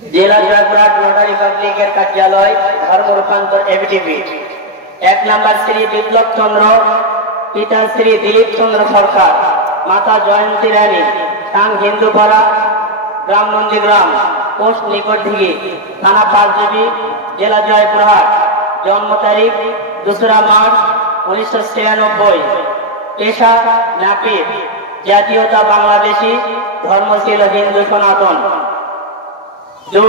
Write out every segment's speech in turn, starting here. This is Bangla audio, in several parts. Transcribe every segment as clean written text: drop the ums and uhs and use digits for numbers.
জেলা জয়পুরহাট নোটারি পাবলিকের কার্যালয়, ধর্ম রূপান্তর এবিটিভি। 1 নম্বর শ্রী বিপ্লব চন্দ্র, পিতা শ্রী দিলীপ চন্দ্র সরকার, মাতা জয়ন্তী রানী, টাং হিন্দুপাড়া, গ্রাম নন্দীগ্রাম, পোস্ট নিকটদিঘি, থানা পাঁচবিবি, জেলা জয়পুরহাট। জন্ম তারিখ 2 মার্চ 1996। পেশা নাপিত, জাতীয়তা বাংলাদেশী, ধর্ম ছিল হিন্দু সনাতন। 2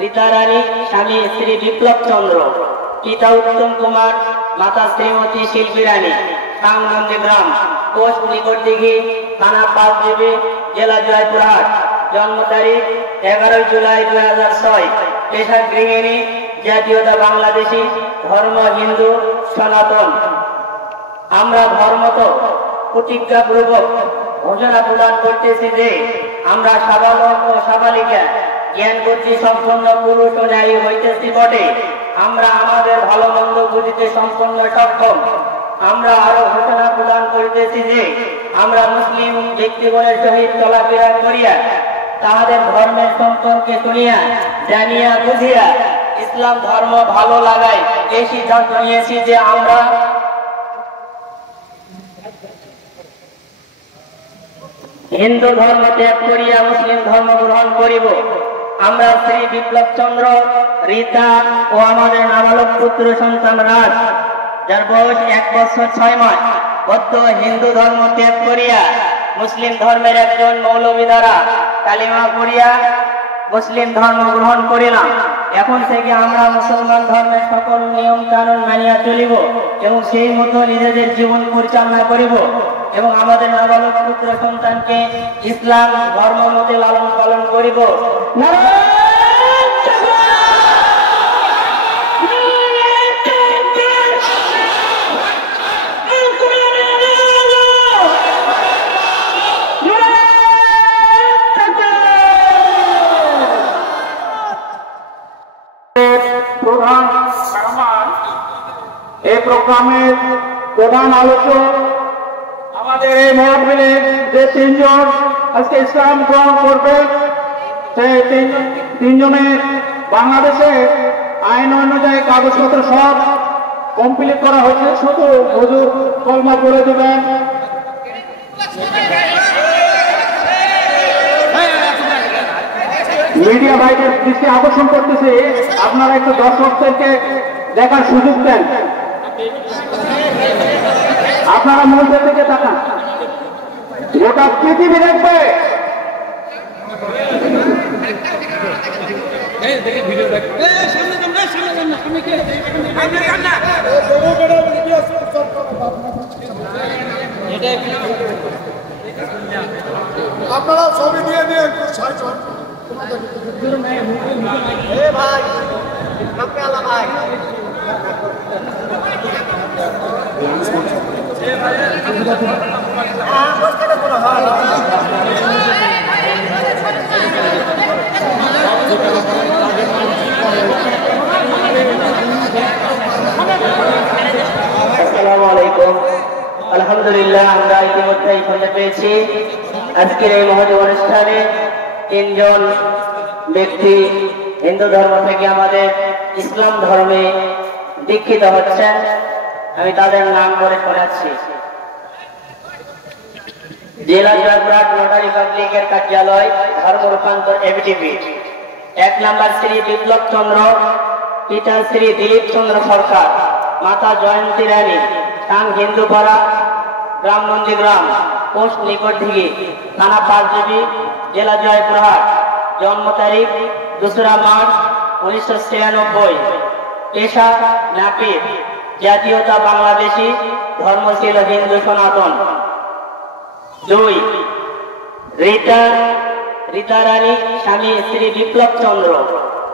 রীতা রানী, স্বামী শ্রী বিপ্লব চন্দ্র, পিতা উত্তম কুমার, মাতা শ্রীমতী শিল্পী রানী, টাং নন্দীগ্রাম, পোস্ট নিকটদিঘি, থানা পাঁচবিবি, জেলা জয়পুরহাট। জন্ম তারিখ 11 জুলাই 2006। পেশা গৃহিণী, জাতীয়তা বাংলাদেশী, ধর্ম হিন্দু সনাতন। আমরা ধর্মত প্রতিজ্ঞাপূর্বক ঘোষণা প্রদান করতেছি যে আমরা সাবালক ও সাবালিকা, জ্ঞান বুদ্ধি সম্পন্ন পুরুষ ও নারী হইতেছি বটে, আমরা আমাদের ভালো মন্দ বুঝিতে সম্পন্ন সক্ষম। আমরা আরো ঘোষণা প্রদান করিতেছি যে আমরা মুসলিম ব্যক্তিগণের সহিত চলাফেরা করিয়া তাহাদের ধর্মের সম্পর্কে শুনিয়া জানিয়া বুঝিয়া ইসলাম ধর্ম ভালো লাগায় এই সিদ্ধান্ত নিয়েছি যে আমরা হিন্দু ধর্ম ত্যাগ করিয়া মুসলিম ধর্ম গ্রহণ করিব। আমরা শ্রী বিপ্লব চন্দ্র, রীতা ও আমাদের নাবালক পুত্র সন্তান রাজ, যার বয়স 1 বছর 6 মাস, বৌদ্ধ হিন্দু ধর্ম ত্যাগ করিয়া মুসলিম ধর্মের একজন মৌলবী দ্বারা কালিমা পড়িয়া মুসলিম ধর্ম গ্রহণ করিলাম। এখন থেকে আমরা মুসলমান ধর্মের সকল নিয়ম কানুন মানিয়া চলিব এবং সেই মতো নিজেদের জীবন পরিচালনা করিব এবং আমাদের নাবালক পুত্র সন্তানকে ইসলাম ধর্ম মতে লালন পালন করিব। এই প্রোগ্রামের প্রধান আলোচক আমাদের এই মহফিলের যে 3 জন আজকে ইসলাম গ্রহণ করবে, সেই 3 জনের বাংলাদেশে আইন অনুযায়ী কাগজপত্র সব কমপ্লিট করা হয়েছে, শুধু হুজুর কলমা পড়ে দেবেন। মিডিয়া ভাইদের দৃষ্টি আকর্ষণ করতেছে, আপনারা একটু দর্শকদেরকে দেখার সুযোগ দেন। আপনারা মঞ্চের দিকে তাকান, গোটা পৃথিবী দেখবে। আপনারা ছবি দিয়ে নিয়ে ভাই ভাই আসসালামু আলাইকুম। আলহামদুলিল্লাহ, আমরা ইতিমধ্যে শুনতে পেয়েছি আজকের এই মহৎ অনুষ্ঠানে 3 জন ব্যক্তি হিন্দু ধর্ম থেকে আমাদের ইসলাম ধর্মে দীক্ষিত হচ্ছেন। আমি তাদের নাম বলে শোনাচ্ছি। জেলা জয়পুরহাট নোটারি পাবলিকের কার্যালয়, ধর্ম রূপান্তর এবিটিভি। 1 নম্বর শ্রী বিপ্লব চন্দ্র, পিতা শ্রী দিলীপ চন্দ্র সরকার, মাতা জয়ন্তী রানী, টাং হিন্দুপাড়া, গ্রাম নন্দীগ্রাম, পোস্ট নিকটদিঘি, থানা পাঁচবিবি, জেলা জয়পুরহাট। জন্ম তারিখ 2 মার্চ 1996। পেশা নাপিত, জাতীয়তা বাংলাদেশী, ধর্ম ছিল হিন্দু সনাতন। 2 রীতা রানী, স্বামী শ্রী বিপ্লব চন্দ্র,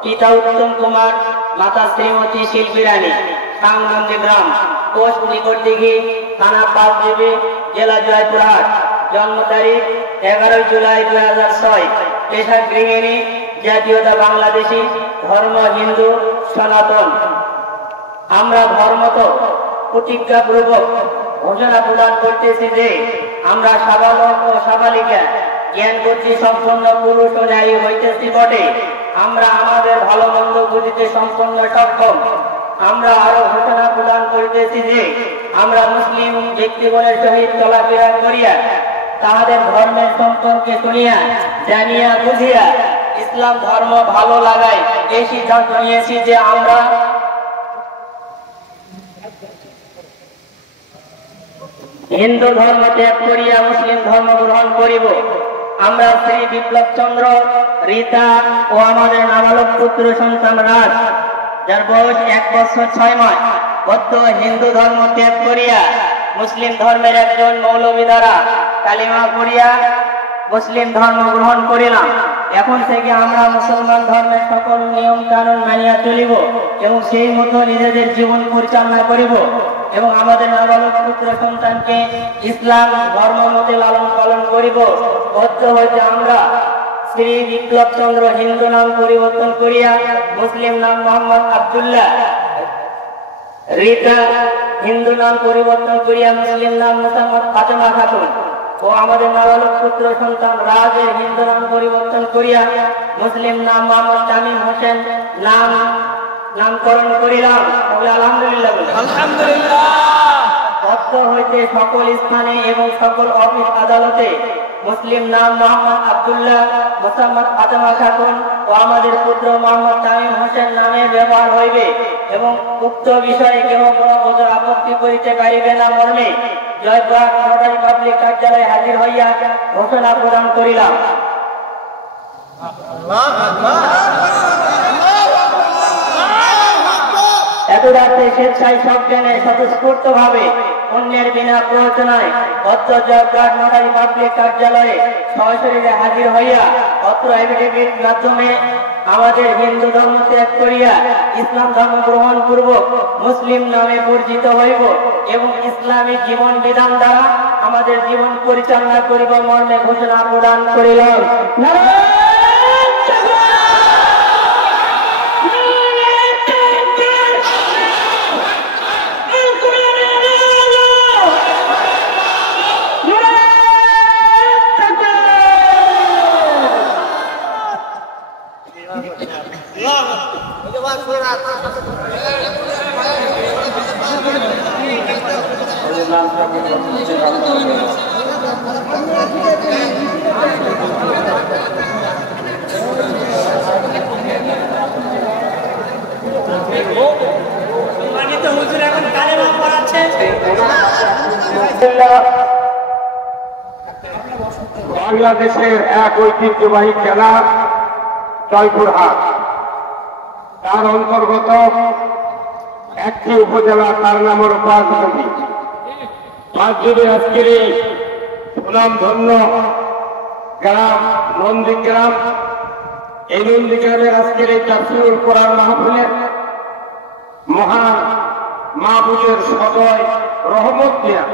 পিতা উত্তম কুমার, মাতা শ্রীমতী শিল্পী রানী, টাং নন্দীগ্রাম, পোস্ট নিকটদিঘি, থানা পাঁচবিবি, জেলা জয়পুরহাট। জন্ম তারিখ 11 জুলাই 2006। পেশা গৃহিণী, জাতীয়তা বাংলাদেশী, ধর্ম হিন্দু সনাতন। আমরা ধর্মত প্রতিজ্ঞাপূর্বক ঘোষণা প্রদান করতেছি যে আমরা সাবালক ও সাবালিকা, জ্ঞান বুদ্ধি সম্পন্ন পুরুষ ও নারী হইতেছি বটে, আমরা আমাদের ভালো মন্দ বুঝিতে সম্পূর্ণ সক্ষম। আমরা আরো ঘোষণা প্রদান করিতেছি যে আমরা মুসলিম ব্যক্তিগণের সহিত চলাফেরা করিয়া তাহাদের ধর্মের সম্পর্কে শুনিয়া জানিয়া বুঝিয়া ইসলাম ধর্ম ভালো লাগায় এই সিদ্ধান্ত নিয়েছি যে আমরা হিন্দু ধর্ম ত্যাগ করিয়া মুসলিম ধর্ম গ্রহণ করিব। আমরা শ্রী বিপ্লব চন্দ্র, রীতা ও আমাদের নাবালক পুত্র সন্তান রাজ, যার বয়স 1 বছর 6 মাস, বৌদ্ধ হিন্দু ধর্ম ত্যাগ করিয়া মুসলিম ধর্মের একজন মৌলবী দ্বারা কালিমা পড়িয়া মুসলিম ধর্ম গ্রহণ করিলাম। এখন থেকে আমরা মুসলমান ধর্মের সকল নিয়ম কানুন মানিয়া চলিব এবং সেই মতো নিজেদের জীবন পরিচালনা করিব এবং আমাদের নাবালক পুত্র সন্তানকে ইসলাম ধর্ম মতে লালন পালন করিব। বৌদ্ধ হইতে আমরা শ্রী বিপ্লব চন্দ্র হিন্দু নাম পরিবর্তন করিয়া মুসলিম নাম মোহাম্মদ আব্দুল্লাহ, রীতা হিন্দু নাম পরিবর্তন করিয়া মুসলিম নাম মোহাম্মদ ফাতেমা খাতুন ও আমাদের নাবালক পুত্র সন্তান রাজের হিন্দু নাম পরিবর্তন করিয়া মুসলিম নাম মোহাম্মদ তামিম হোসেন নামকরণ করিলাম। আলহামদুলিল্লাহ। আলহামদুলিল্লাহ। বৌদ্ধ হইতে সকল স্থানে এবং সকল অফিস আদালতে মুসলিম নাম মোহাম্মদ আব্দুল্লাহ, মোহাম্মদ ফাতেমা খাতুন ও আমাদের পুত্র মোহাম্মদ তামিম হোসেন নামে ব্যবহার হইবে এবং উক্ত বিষয়ে কেহ কোনো ওজোর আপত্তি করিতে পারিবে না মর্মে জয়পুরহাট নোটারি পাবলিক কার্যালয়ে হাজির হইয়া ঘোষণা প্রদান করিলাম। এতদাতে স্বেচ্ছায় সজ্ঞানে স্বতঃস্ফূর্ত ভাবে অন্যের বিনা প্রয়োজনায় অত্র জয়পুরহাট নোটারি পাবলিক কার্যালয়ে সশরীরে হাজির হইয়া অত্র এফিডেভিট মাধ্যমে আমাদের হিন্দু ধর্ম ত্যাগ করিয়া ইসলাম ধর্ম গ্রহণ পূর্বক মুসলিম নামে পরিচিত হইব এবং ইসলামী জীবন বিধান দ্বারা আমাদের জীবন পরিচালনা করিব মর্মে ঘোষণা প্রদান করিলাম। বাংলাদেশের এক ঐতিহ্যবাহী খেলা জয়পুরহাট, তার অন্তর্গত একটি উপজেলা, তার নাম হল পাঁচজুড়ি। পাঁচজুড়ি আজকের এই সুনামধন্য গ্রাম নন্দীগ্রাম, এই নন্দীগ্রামের আজকের এই তাফসীরুল কোরআন মাহফিলের মহান মাহবুবের সদয় রহমত দিয়া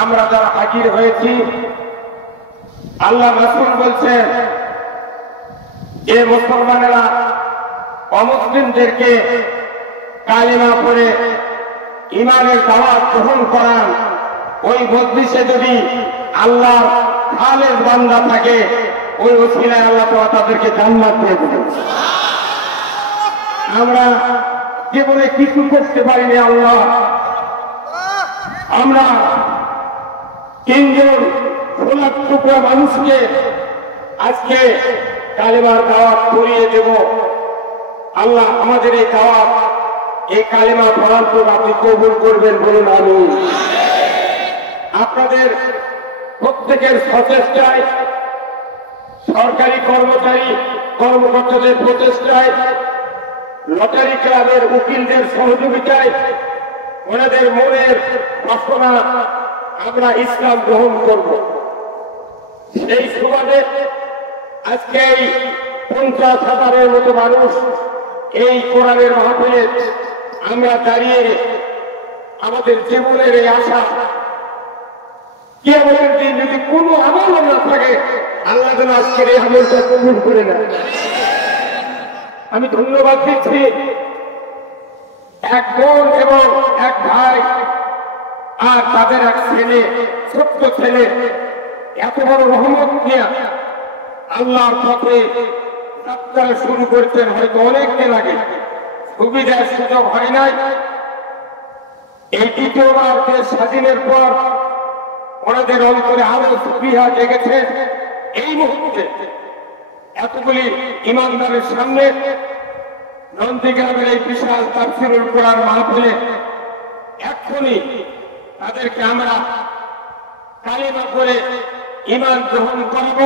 আমরা যারা হাজির হয়েছি, আল্লাহ রাসূল বলছেন যে মুসলমানেরা অমুসলিমদেরকে কালিমা পড়ে ঈমানের দাওয়াত গ্রহণ করান, ওই মজলিসে যদি আল্লাহর খালেস বান্দা থাকে, ওই ওসিলায় আল্লাহ তাআলা তাদেরকে জান্নাত দিয়ে দেবেন। আমরা জীবনে কিছু করতে পারিনি আল্লাহ, আমরা 3 জন সোনার টুকরা মানুষকে আজকে কালিমার দাওয়াত করিয়ে দেব। আল্লাহ আমাদের এই দাওয়াত, এই কালিমা পড়ার পর আপনি কবুল করবেন, বলুন আমিন। আপনাদের প্রত্যেকের সচেষ্টায়, সরকারি কর্মচারী কর্মকর্তাদের প্রচেষ্টায়, লটারি ক্লাবের উকিলদের সহযোগিতায়, ওনাদের মনের বাসনা আমরা ইসলাম গ্রহণ করব। সেই সুবাদে আজকে এই 50,000-এর মতো মানুষ এই কোরআনের মাহফিলে আমরা দাঁড়িয়ে আমাদের জীবনের এই আশা, কিয়ামতের দিন যদি কোনো আমল না থাকে, আল্লাহ যেন আজকের এই আমলটা কবুল করে নেন। আমি ধন্যবাদ দিচ্ছি এক বোন এবং এক ভাই আর তাদের এক ছেলে, ছোট্ট ছেলে, এত বড় রহমত নিয়ে আল্লাহর পথে যাত্রা শুরু করতেন, হয়তো অনেক দিন আগে, সুবিধার সুযোগ হয় নাই। এই দ্বিতীয়বার দেশ স্বাধীনের পর ওনাদের অন্তরে আরো সুবিধা জেগেছে। এই মুহূর্তে এতগুলি ইমানদারের সামনে নন্দীগ্রামের এই বিশাল তাফসীরুল কোরআন মাহফিলে এক্ষুনি তাদেরকে আমরা কালিমা করে ঈমান গ্রহণ করব।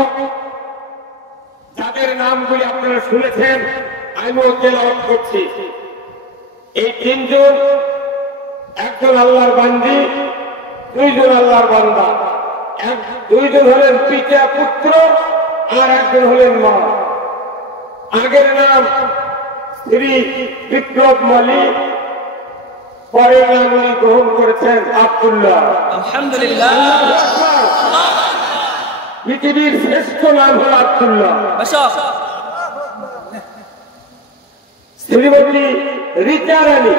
যাদের নামগুলি আপনারা শুনেছেন, আমিও তেলাওয়াত করছি। এই তিনজন, একজন আল্লাহর বান্দি, দুইজন আল্লাহর বান্দা। দুইজন হলেন পিতা পুত্র, আর একজন হলেন মা। আগের নাম শ্রী বিপ্লব মালিক, পরের নাম উনি গ্রহণ করেছেন আব্দুল্লাহ। আলহামদুলিল্লাহ। পৃথিবীর শ্রেষ্ঠ নাম হল আব্দুল্লাহ। শ্রীমতী রিচা রানী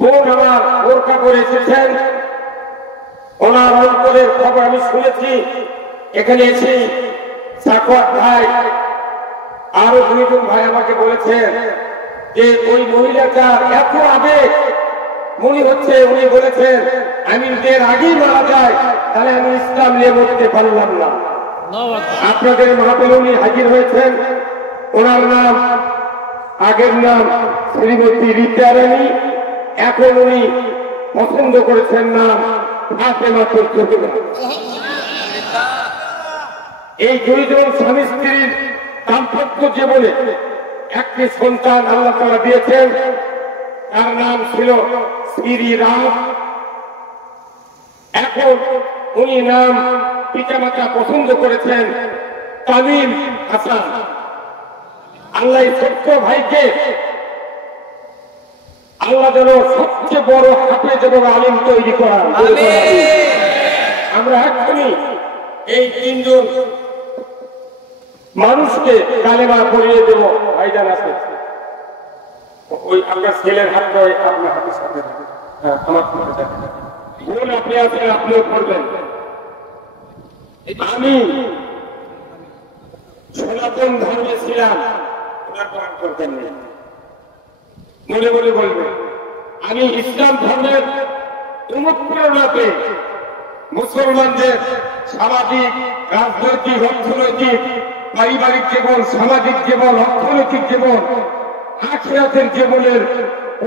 বোন আমার বোরকা করে এসেছেন। ওনার অন্তরের খবর আমি শুনেছি। এখানে এসে সাকওয়াত ভাই আরো দুইজন ভাই আমাকে বলেছেন যে ওই মহিলাটা এত আবেগ, মনে হচ্ছে উনি বলেছেন আমি এর আগেই মারা যায় তাহলে আমি ইসলাম নিয়ে বলতে পারলাম না। আপনাদের মাহফিলে উনি হাজির হয়েছেন। ওনার নাম, আগের নাম শ্রীমতী রিচা রানী, এখন উনি পছন্দ করেছেন নাম ফাতেমা চৌধুরী। এই দুইজন স্বামী স্ত্রীর দাম্পত্য জীবনে একটি সন্তান আল্লাহ তাআলা দিয়েছেন, তার নাম ছিল শ্রীরাম। এখন উনি নাম পিতামাতা পছন্দ করেছেন তামিম হাসান। আল্লাহ ছোট্ট ভাইকে আল্লাহ যেন সবচেয়ে বড় হাফেজ এবং আলিম তৈরি করান। আমরা এখনই এই তিনজন মানুষকে কালেমা পড়িয়ে দেব। ভাইজান আছে, ওই আপনার ছেলের হাত ধরে আপনার হাতের সাথে আমার বোন আপনি আছেন, আপনিও করবেন। আমি সনাতন ধর্মে ছিলাম, ওনার পালন করতেন না, মনে মনে বলবেন। আমি ইসলাম ধর্মের অনুপ্রেরণা পেয়ে মুসলমানদের সামাজিক, রাজনৈতিক, অর্থনৈতিক, পারিবারিক জীবন, সামাজিক জীবন, অর্থনৈতিক জীবন, আখিরাতের জীবনের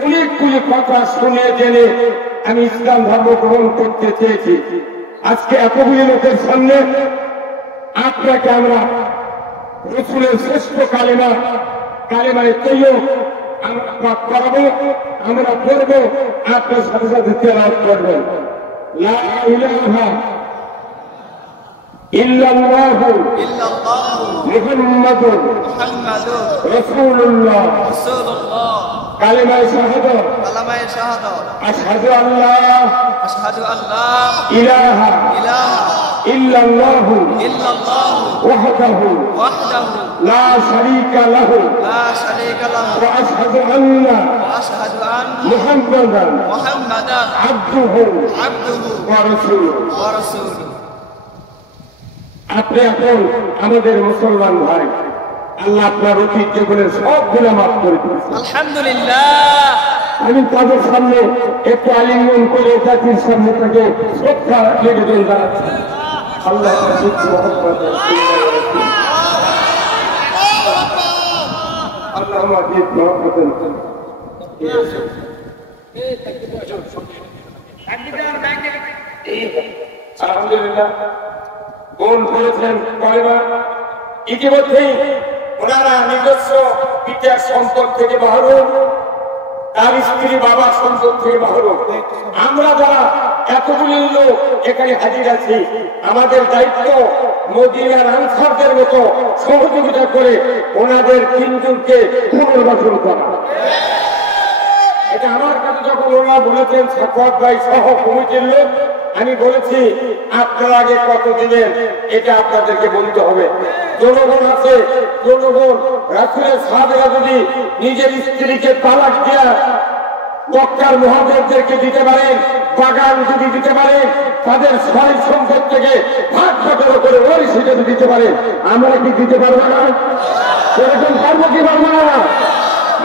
অনেকগুলি কথা শুনে জেনে আমি ইসলাম ধর্ম গ্রহণ করতে চেয়েছি। আজকে এতগুলি লোকের সামনে আপনাকে আমরা রাসূলের শ্রেষ্ঠ কালেমায়ে তাইয়্যিব আমরা পাঠ করাবো, আমরা পড়বো, আপনার সাথে সাথে তেলাওয়াত করবেন। লা ইলাহা ইল্লাল্লাহু মুহাম্মাদুর রাসূলুল্লাহ। কালেমায়ে শাহাদাত, আশহাদু আল্লা ইলাহা ইল্লাল্লাহু ওয়াহদাহু লা শারীকা লাহু ওয়া আশহাদু আন্না মুহাম্মাদান আবদুহু ওয়া রাসূলুহু। আপনি এখন আমাদের মুসলমান ভাই, আল্লাহ আপনার অতীত জীবনের সব গুনাহ মাফ করে দিয়েছেন, আলহামদুলিল্লাহ। আমি তাদের সামনে একটু আলিঙ্গন করে জাতির সামনে থেকে শ্রদ্ধা নিবেদন জানাচ্ছি। আল্লাহ আলহামদুলিল্লাহ বোন বলেছেন কালেমা। ইতিমধ্যেই ওনারা নিজস্ব পিতার সম্পদ থেকে মাহরুম, তার স্ত্রী বাবার সম্পদ থেকে মাহরুম। আমরা যারা এতগুলি লোক এখানে হাজির আছি, আমাদের দায়িত্ব মদিনার আনসারদের মতো সহযোগিতা করে ওনাদের তিনজনকে পুনর্বাসন করা। এটা আমার কাছে যখন ওনারা বলেছেন সাকওয়াত ভাই সহ কমিটির লোক, আমি বলেছি আপনারা আগে কত দিবেন এটা আপনাদেরকে বলতে হবে। জনগণ আছে, জনগণ রাসূলের সাহাবারা যদি নিজের স্ত্রীকে তালাক দেয়া মক্কার মুহাজিরদেরকে দিতে পারেন, বাগান যদি দিতে পারেন, তাদের সয় সম্পদ থেকে ভাগ বটল করে ওই সেটা দিতে পারেন, আমরা কি দিতে পারবো না? এরকম পারবো কি পারবো না?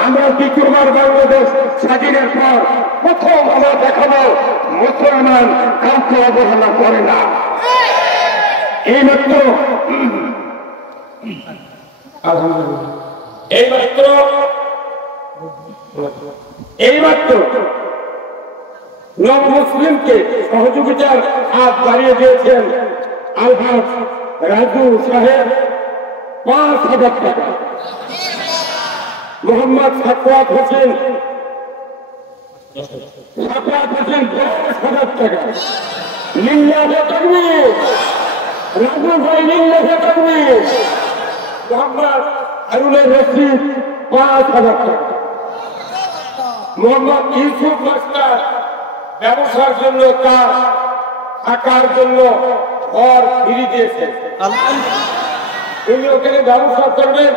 আমরা দ্বিতীয়বার বাংলাদেশ স্বাধীনের পর প্রথম আমরা দেখাবো মুসলমান কাউকে অবহেলা করে না। এইমাত্র নব মুসলিমকে সহযোগিতার হাত বাড়িয়ে দিয়েছেন আলহাজ রাজু সাহেব 5,000 টাকা, মোহাম্মদ সাফওয়াত হোসেন 10,000 টাকা, লিল্লাহে তাকবীর, রাজু ভাই লিল্লাহে তাকবীর, মোহাম্মদ হারুনের রশিদ 5,000 টাকা, মোহাম্মদ ইউসুফ মাস্টার ব্যবসার জন্য তার থাকার জন্য ঘর ফিরিয়ে দিয়েছেন। উনি ওখানে ব্যবসা করবেন,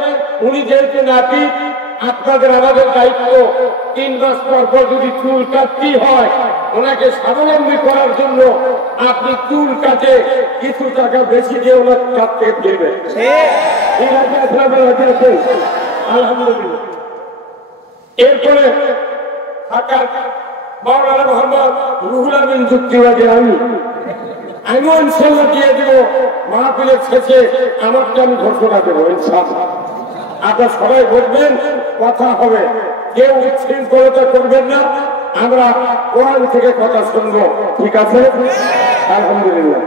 উনি যেহেতু নাতি, আপনাদের আমাদের দায়িত্ব 3 মাস পর যদি চুল কাটতে হয় ওনাকে স্বাবলম্বী করার জন্য আপনি চুল কাটে কিছু টাকা বেশি দিয়ে ওনার কাটতে দেবেন। আলহামদুলিল্লাহ। এরপরে ঢাকার মাওলানা মোহাম্মদ রুহুল আমিন যুক্তিবাদী আমিও ইনশাল্লাহ দিয়ে দিব। মাহফিলের শেষে আমারটা আমি ঘোষণা দেবো ইনশাল্লাহ। আপনারা সবাই বলবেন, কথা হবে, কেউ উচ্ছৃঙ্খলতা করবেন না, আমরা কোরআন থেকে কথা শুনবো, ঠিক আছে? আলহামদুলিল্লাহ।